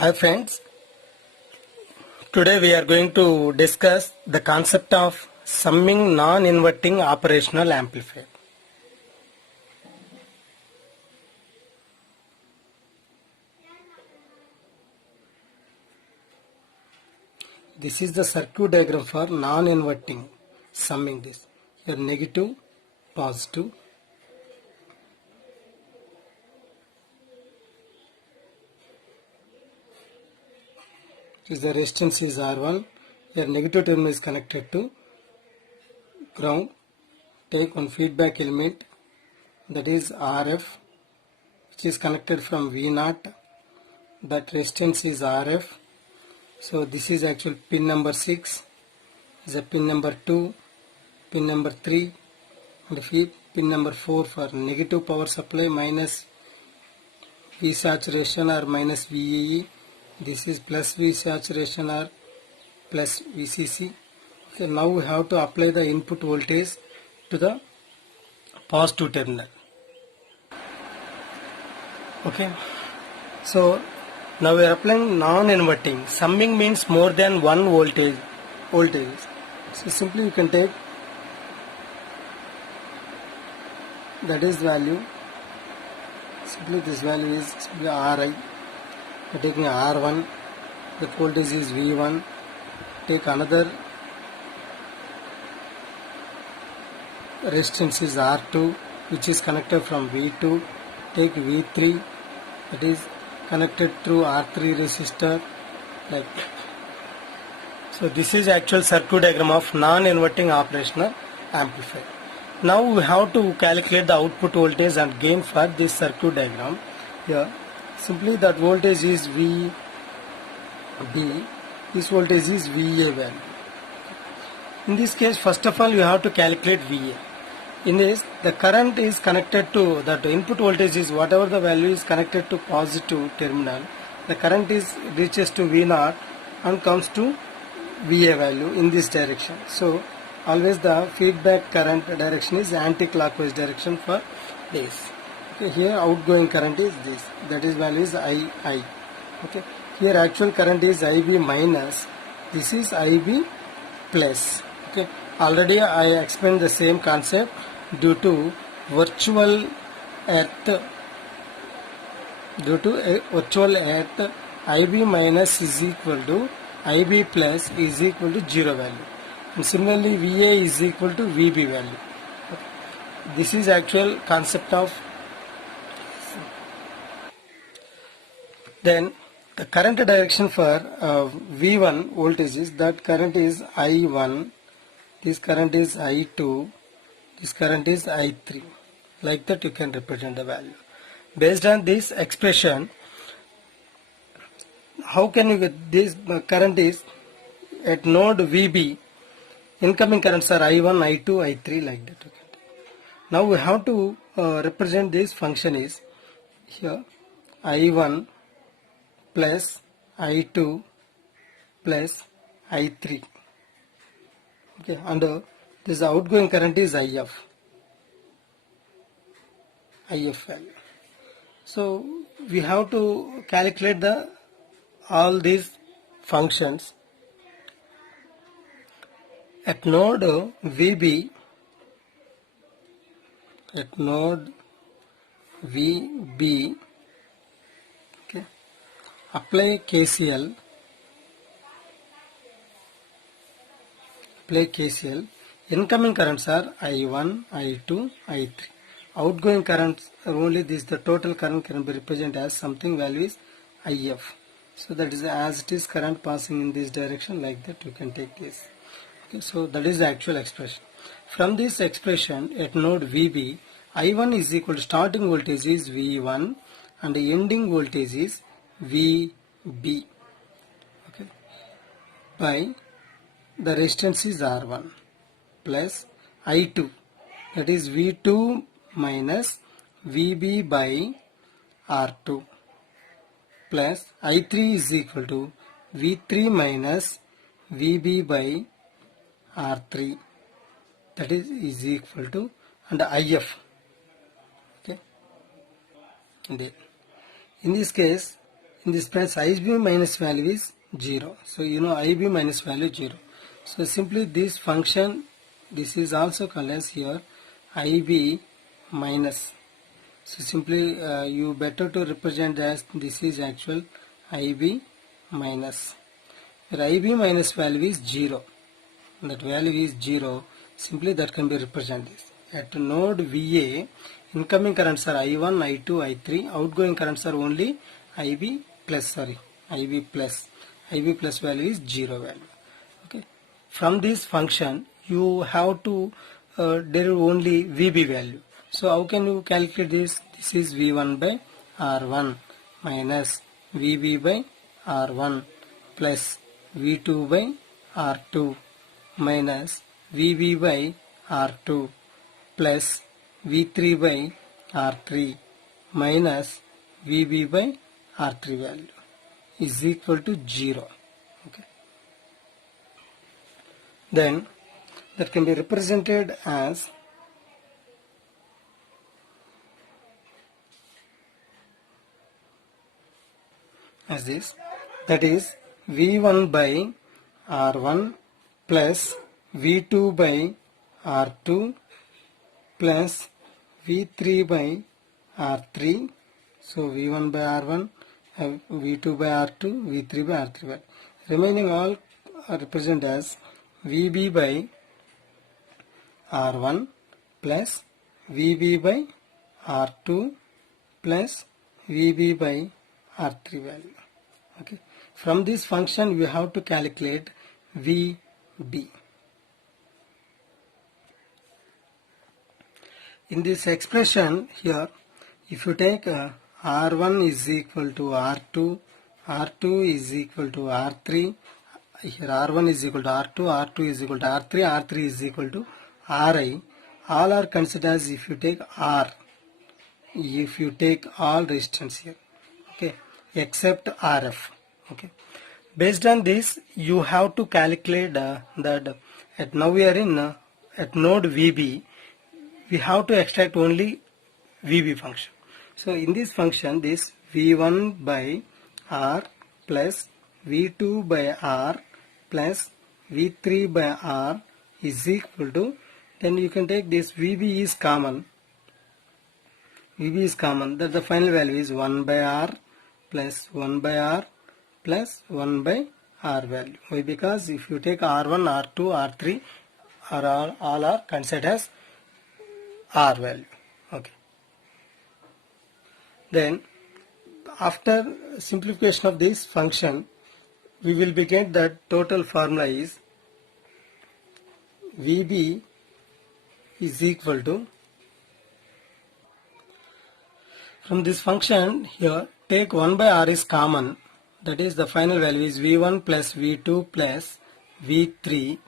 Hi friends, today we are going to discuss the concept of summing non-inverting operational amplifier. This is the circuit diagram for non-inverting summing this. Here negative, positive. This is the resistance is R1. Here negative terminal is connected to ground. Take one feedback element, that is RF, which is connected from V0. That resistance is RF. So this is actual pin number 6, is a pin number 2, pin number 3, and pin number 4 for negative power supply minus V saturation or minus VAE. This is plus V saturation or plus VCC. Okay, now we have to apply the input voltage to the positive terminal. Okay, so now we are applying non-inverting. Summing means more than one voltage. So simply you can take that is value. Simply this value is simply Ri. We are taking R1. The voltage is V1. Take another resistance is R2, which is connected from V2. Take V3, that is connected through R3 resistor, like that. So this is actual circuit diagram of non-inverting operational amplifier. Now we have to calculate the output voltage and gain for this circuit diagram. Here simply that voltage is VB, this voltage is VA value. In this case, first of all you have to calculate VA. In this, the current is connected to that input voltage is whatever the value is connected to positive terminal. The current is reaches to V0 and comes to VA value in this direction. So always the feedback current direction is anti-clockwise direction for this. Okay, here outgoing current is this. That is value is II. Okay, here actual current is IB minus. This is IB plus. Okay, already I explained the same concept. Due to virtual earth, IB minus is equal to IB plus is equal to 0 value, and similarly VA is equal to VB value. Okay. This is actual concept of. Then the current direction for V1 voltage is that current is I1, this current is I2, this current is I3. Like that you can represent the value. Based on this expression, how can you get this current is at node VB, incoming currents are I1, I2, I3, like that. Okay. Now we have to represent this function is here I1 plus I2 plus I3. Okay, and this outgoing current is IF value. So we have to calculate all these functions at node VB. At node VB, okay, apply KCL. Incoming currents are I1, I2, I3. Outgoing currents are only this. The total current can be represented as something value is IF. So that is as it is current passing in this direction, like that you can take this. Okay, so that is the actual expression. From this expression at node VB, I1 is equal to starting voltage is V1 and the ending voltage is VB. Okay, by the resistance is R1 plus I2, that is V2 minus VB by R2 plus I3 is equal to V3 minus VB by R3, that is equal to and IF. Okay, in this case In this place IB minus value is 0. So you know IB minus value 0. So simply this function, this is also called as here IB minus. So simply you better to represent as this is actual IB minus. Where IB minus value is 0. That value is 0. Simply that can be represented. At node VA, incoming currents are I1, I2, I3. Outgoing currents are only IB plus, IB plus. IB plus value is 0 value. Okay. From this function, you have to derive only VB value. So how can you calculate this? This is V1 by R1 minus VB by R1 plus V2 by R2 minus VB by R2 plus V3 by R3 minus VB by R3 value is equal to 0. Okay. Then that can be represented as this, that is V1 by R1 plus V2 by R2 plus V3 by R3. So V1 by R1, V2 by R2, V3 by R3. Remaining all are represented as VB by R1 plus VB by R2 plus VB by R3 value. Okay. From this function we have to calculate VB. In this expression here, if you take R1 is equal to R2, R2 is equal to R3, here R1 is equal to R2, R2 is equal to R3, R3 is equal to Ri, all are considered as if you take R, if you take all resistance here, okay, except RF. Okay. Based on this, you have to calculate that at now we are in at node VB, we have to extract only VB function. So in this function, this V1 by R plus V2 by R plus V3 by R is equal to, then you can take this VB is common. VB is common, that the final value is 1 by R plus 1 by R plus 1 by R value. Why? Because if you take R1, R2, R3 are all are considered as R value. Okay. Then after simplification of this function, we will be get that total formula is VB is equal to, from this function here, take 1 by R is common, that is the final value is V1 plus V2 plus V3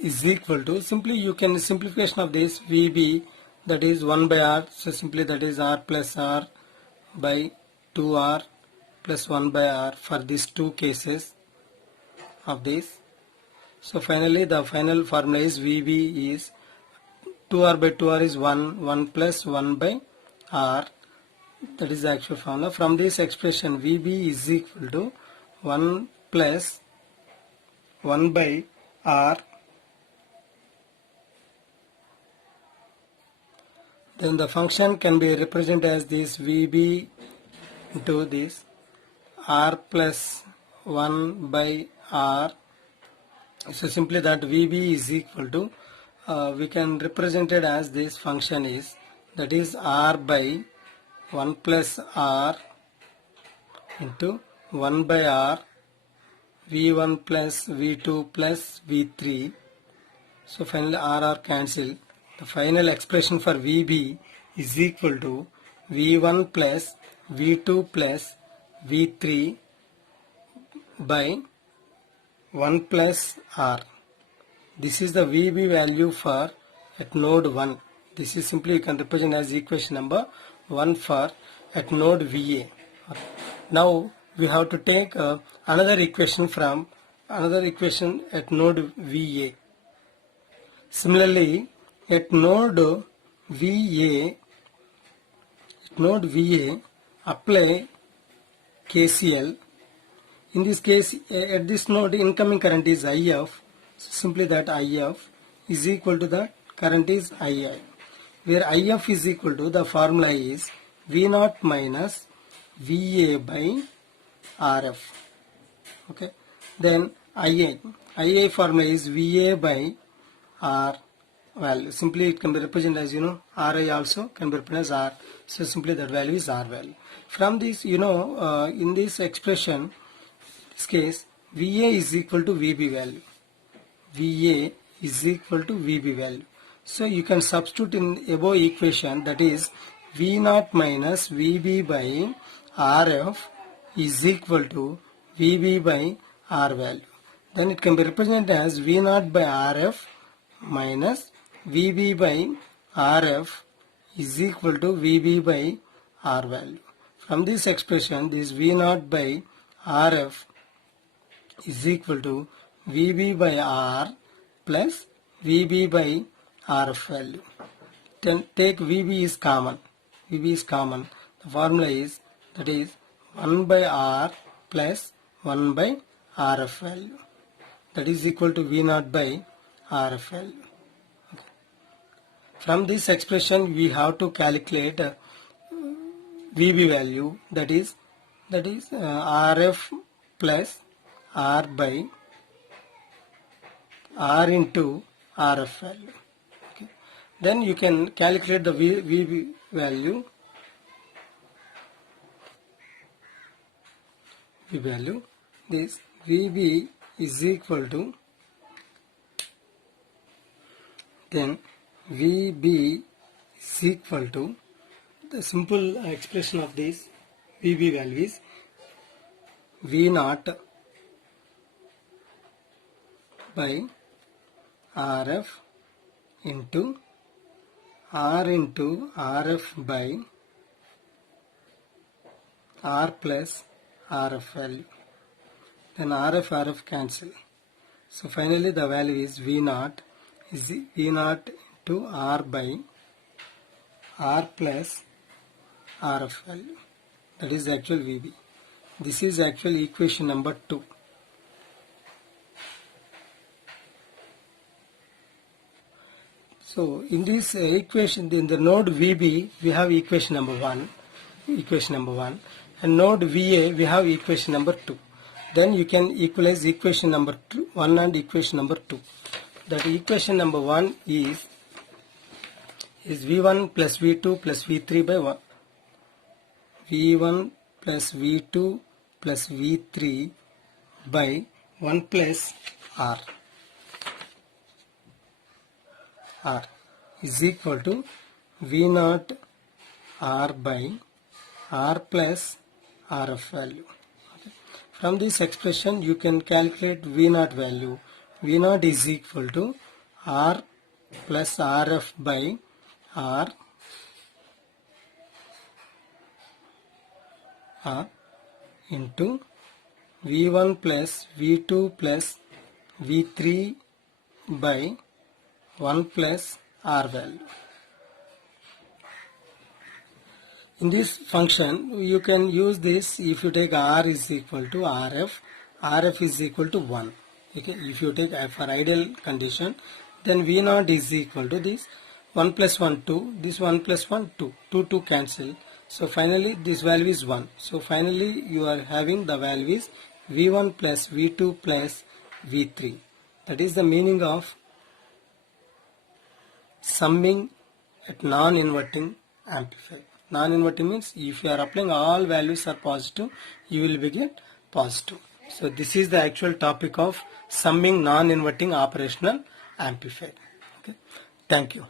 is equal to, simply you can simplification of this VB, that is 1 by R, so simply that is R plus R by 2R plus 1 by R for these two cases of this. So finally the final formula is VB is 2R by 2R is 1 plus 1 by R, that is the actual formula. From this expression VB is equal to 1 plus 1 by R, then the function can be represented as this VB into this R plus 1 by R. So simply that VB is equal to, we can represent it as this function is, that is R by 1 plus R into 1 by R, V1 plus V2 plus V3. So finally R cancel. The final expression for VB is equal to V1 plus V2 plus V3 by 1 plus R. This is the VB value for at node 1. This is simply you can represent as equation number 1 for at node VA. Now we have to take another equation from another equation at node VA. Similarly, at node VA, apply KCL. In this case, at this node, incoming current is IF. So simply that IF is equal to the current is II. Where IF is equal to, the formula is V0 minus VA by RF. Okay. Then IA formula is VA by R value. Simply it can be represented as, RI also can be represented as R. So simply that value is R value. From this, in this expression, this case, VA is equal to VB value. VA is equal to VB value. So you can substitute in above equation, that is V0 minus VB by RF is equal to VB by R value. Then it can be represented as V0 by RF minus VB by RF is equal to VB by R value. From this expression, this V0 by RF is equal to VB by R plus VB by RF value. Then take VB is common. VB is common. The formula is, that is 1 by R plus 1 by RF value. That is equal to V0 by RF value. Okay. From this expression, we have to calculate VB value. That is RF plus R by R into RF value. Okay. Then you can calculate the VB value. This VB is equal to, then VB is equal to, the simple expression of this VB value is V0 by RF into R into RF by R plus RF value. Then RF cancel. So finally the value is V0 into R by R plus RF value. That is the actual VB. This is actual equation number 2. So in this equation, in the node VB, we have equation number 1, and node VA, we have equation number 2. Then you can equalize equation number 1 and equation number 2. That equation number 1 is V1 plus V2 plus V3 by 1. V1 plus V2 plus V3 by 1 plus R. R is equal to V0 R by R plus RF value. Okay. From this expression, you can calculate V0 value. V0 is equal to R plus RF by R into V1 plus V2 plus V3 by 1 plus R value. In this function, you can use this if you take R is equal to RF, RF is equal to 1. Okay, if you take for ideal condition, then V0 is equal to this 1 plus 1 2, this 1 plus 1 2, 2 cancel. So finally this value is 1. So finally you are having the value is V1 plus V2 plus V3. That is the meaning of summing at non-inverting amplifier. Non-inverting means if you are applying all values are positive, you will be get positive. So this is the actual topic of summing non-inverting operational amplifier. Okay. Thank you.